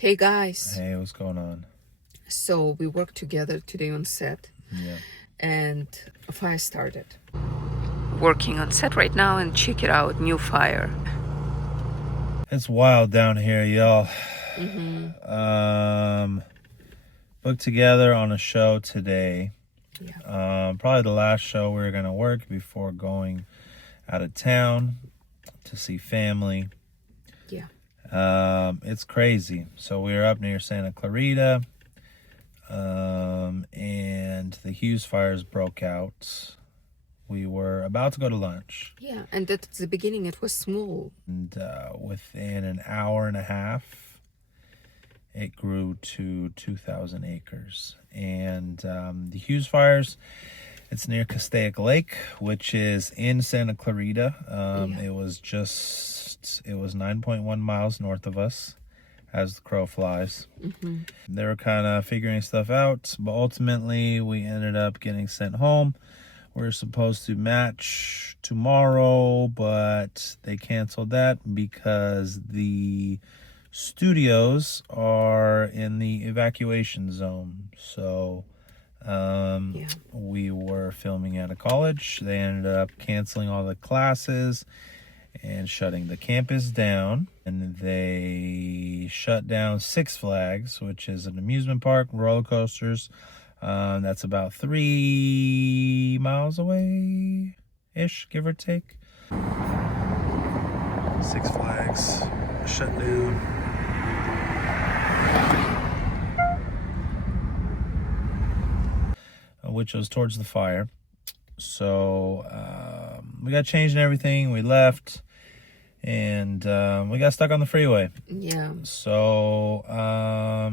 Hey guys. Hey, what's going on? So we worked together today on set. Yeah. And a fire started. Working on set right now, and check it out, new fire. It's wild down here, y'all. Booked together on a show today. Yeah. Probably the last show we were gonna work before going out of town to see family. Yeah. It's crazy. So we were up near Santa Clarita, and the Hughes Fires broke out. We were about to go to lunch. Yeah, and at the beginning it was small. And within an hour and a half, it grew to 2,000 acres. And the Hughes Fires, it's near Castaic Lake, which is in Santa Clarita. It was 9.1 miles north of us as the crow flies. They were kind of figuring stuff out, but ultimately we ended up getting sent home. We're supposed to match tomorrow, but they canceled that because the studios are in the evacuation zone. So we were filming at a college. They ended up canceling all the classes and shutting the campus down. And they shut down Six Flags, which is an amusement park, roller coasters. That's about 3 miles away-ish, give or take. Six Flags shut down. Which was towards the fire. So we got changed and everything. We left, and we got stuck on the freeway. Yeah. So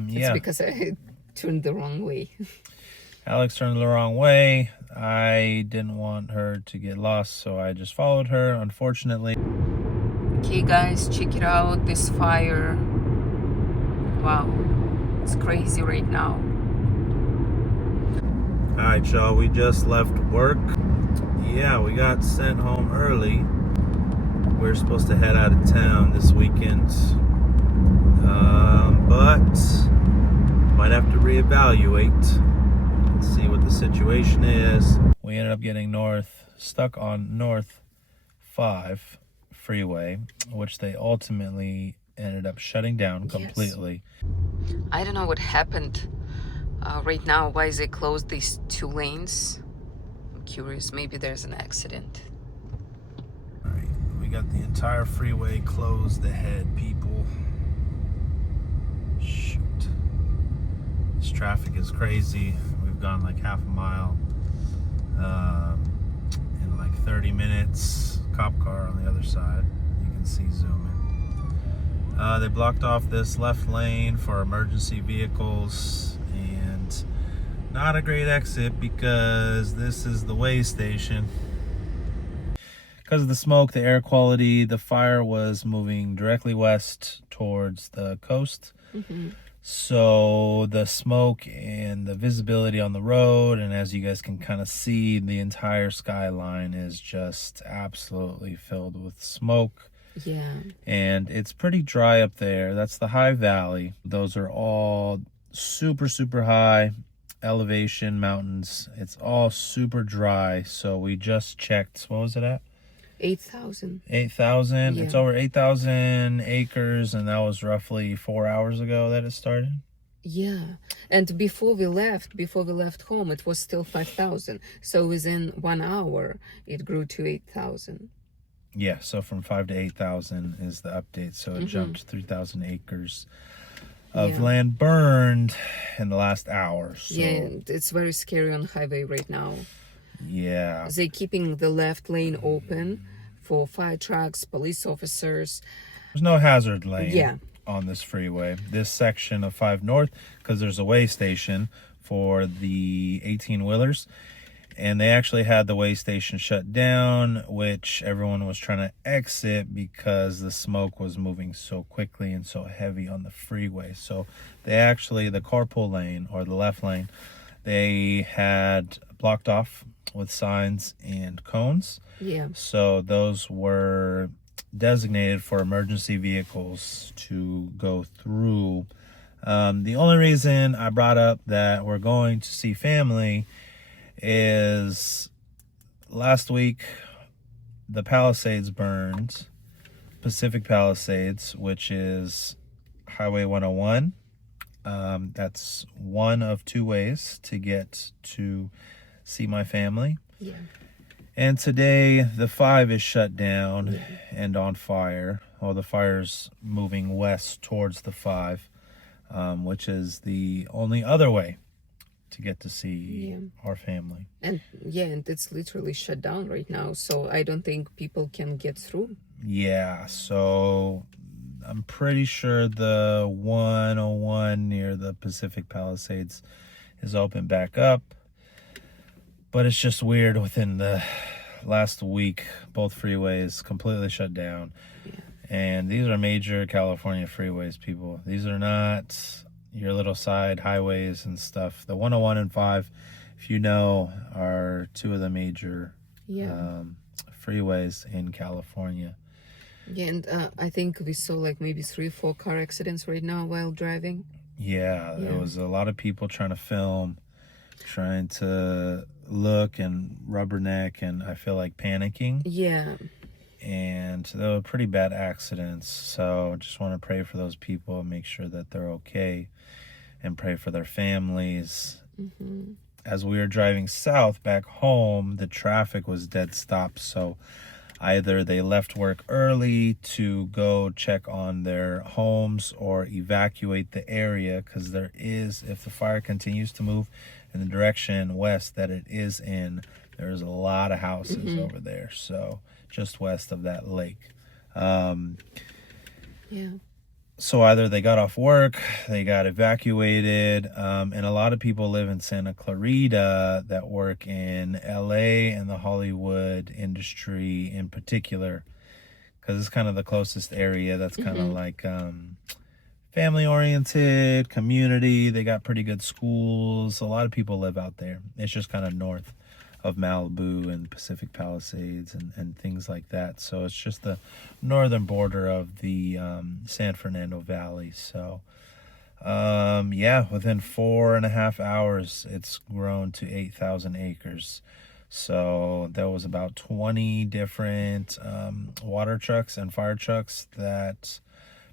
It's because I turned the wrong way. Alex turned the wrong way. I didn't want her to get lost, so I just followed her, unfortunately. Okay guys, check it out, this fire. Wow, it's crazy right now. Alright, y'all, we just left work. Yeah, we got sent home early. We're supposed to head out of town this weekend. But might have to reevaluate. See what the situation is. We ended up getting stuck on North 5 freeway, which they ultimately ended up shutting down completely. Yes. I don't know what happened right now. Why they closed these 2 lanes? I'm curious. Maybe there's an accident. All right, we got the entire freeway closed ahead, people. Shoot. This traffic is crazy. We've gone like half a mile in like 30 minutes. Cop car on the other side. You can see zooming. They blocked off this left lane for emergency vehicles, and not a great exit because this is the way station. Because of the smoke, the air quality, the fire was moving directly west towards the coast. So the smoke and the visibility on the road, and as you guys can kind of see, the entire skyline is just absolutely filled with smoke. Yeah. And it's pretty dry up there. That's the high valley. Those are all super, super high elevation mountains. It's all super dry. So we just checked. What was it at? 8,000. 8,000. Yeah. It's over 8,000 acres, and that was roughly 4 hours ago that it started. Yeah, and before we left home, it was still 5,000. So within 1 hour, it grew to 8,000. Yeah, so from 5 to 8,000 is the update. So it jumped 3,000 acres of land burned in the last hour. So, yeah, and it's very scary on highway right now. Yeah. They're keeping the left lane open for fire trucks, police officers. There's no hazard lane on this freeway. This section of 5 North, because there's a way station for the 18-wheelers. And they actually had the way station shut down, which everyone was trying to exit because the smoke was moving so quickly and so heavy on the freeway. So they actually, the carpool lane or the left lane, they had blocked off with signs and cones. Yeah. So those were designated for emergency vehicles to go through The only reason I brought up that we're going to see family is last week the Palisades burned, Pacific Palisades, which is Highway 101. That's one of two ways to get to see my family. Yeah. And today the 5 is shut down and on fire. Well, the fire's moving west towards the 5, which is the only other way to get to see our family. And and it's literally shut down right now, so I don't think people can get through. Yeah, so I'm pretty sure the 101 near the Pacific Palisades is open back up. But it's just weird, within the last week, both freeways completely shut down. Yeah. And these are major California freeways, people. These are not your little side highways and stuff. The 101 and 5, if you know, are two of the major freeways in California. Yeah, and I think we saw like maybe 3-4 car accidents right now while driving. Yeah, there was a lot of people trying to film, trying to look and rubberneck, and I feel like panicking. Yeah. And there were pretty bad accidents, so just want to pray for those people, make sure that they're okay, and pray for their families. As we were driving south back home, the traffic was dead stop, so either they left work early to go check on their homes or evacuate the area, because there is, if the fire continues to move in the direction west that it is in, there's a lot of houses over there, so just west of that lake. So either they got off work, they got evacuated, and a lot of people live in Santa Clarita that work in LA and the Hollywood industry in particular, because it's kind of the closest area that's kind of like family oriented, community. They got pretty good schools. A lot of people live out there. It's just kind of north of Malibu and Pacific Palisades and things like that. So it's just the northern border of the San Fernando Valley. So within 4.5 hours, it's grown to 8,000 acres. So there was about 20 different water trucks and fire trucks that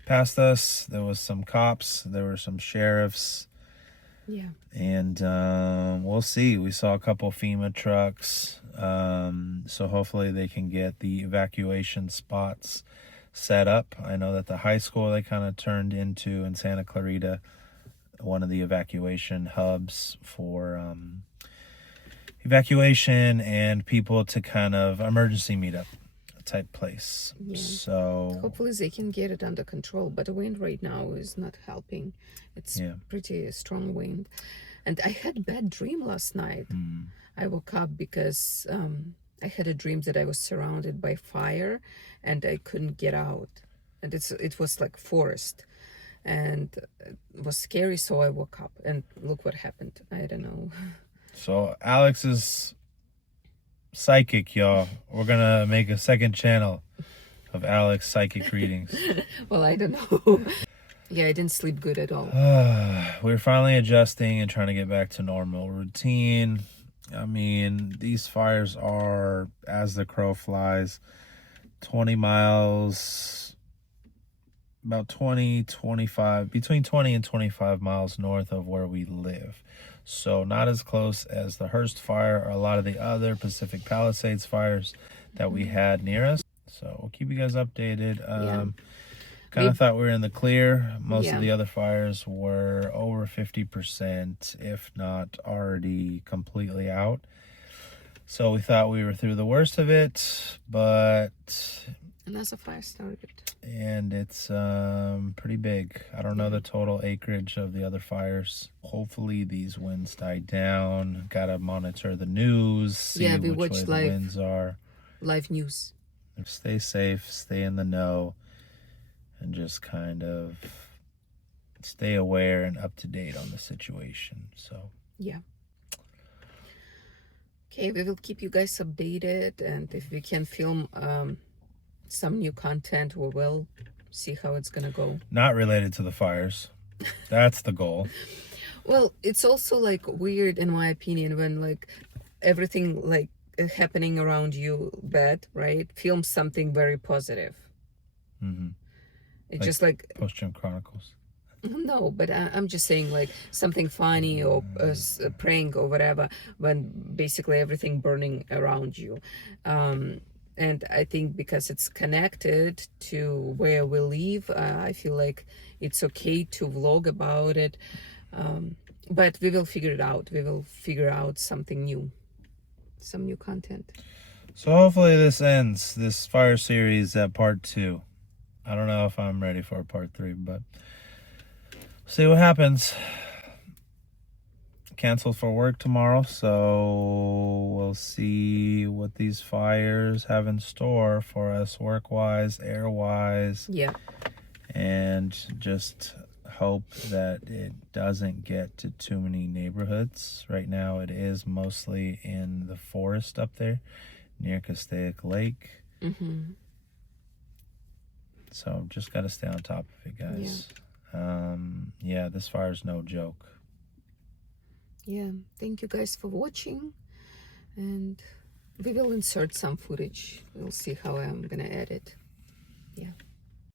passed us. There was some cops, there were some sheriffs. Yeah. And we'll see. We saw a couple FEMA trucks. So hopefully they can get the evacuation spots set up. I know that the high school, they kind of turned into, in Santa Clarita, one of the evacuation hubs for evacuation and people to kind of emergency meetup type place. So hopefully they can get it under control, but the wind right now is not helping. It's pretty strong wind, and I had a bad dream last night. I woke up because I had a dream that I was surrounded by fire and I couldn't get out, and it was like forest, and it was scary. So I woke up and look what happened. I don't know. So Alex is psychic, y'all. We're gonna make a second channel of Alex psychic readings. Well, I don't know. Yeah, I didn't sleep good at all. We're finally adjusting and trying to get back to normal routine. I mean, these fires are, as the crow flies, 20 miles, about 25, between 20 and 25 miles north of where we live. So not as close as the Hughes Fire or a lot of the other Pacific Palisades fires that we had near us. So we'll keep you guys updated. Kind of thought we were in the clear. Most of the other fires were over 50%, if not already completely out. So we thought we were through the worst of it, but another fire started. And it's pretty big. I don't know the total acreage of the other fires. Hopefully these winds die down. Gotta monitor the news, see we which watch way the winds are. Live news. Stay safe, stay in the know, and just kind of stay aware and up to date on the situation. So okay, we will keep you guys updated, and if we can film some new content, we will see how it's gonna go. Not related to the fires. That's the goal. Well, it's also like weird in my opinion when like everything like happening around you bad, right? Film something very positive. Mm-hmm. It's Like just like Post-Jim Chronicles. no, but I'm just saying like something funny or a prank or whatever when basically everything burning around you. And I think because it's connected to where we live, I feel like it's okay to vlog about it. But we will figure it out. We will figure out something new, some new content. So hopefully this ends, this fire series at part 2. I don't know if I'm ready for part 3, but see what happens. Canceled for work tomorrow, so we'll see what these fires have in store for us work-wise, air-wise. Yeah. And just hope that it doesn't get to too many neighborhoods. Right now it is mostly in the forest up there near Castaic Lake. Mm-hmm. So just got to stay on top of it, guys. Yeah, this fire's no joke. Yeah, thank you guys for watching, and we will insert some footage. We'll see how I'm gonna edit. Yeah.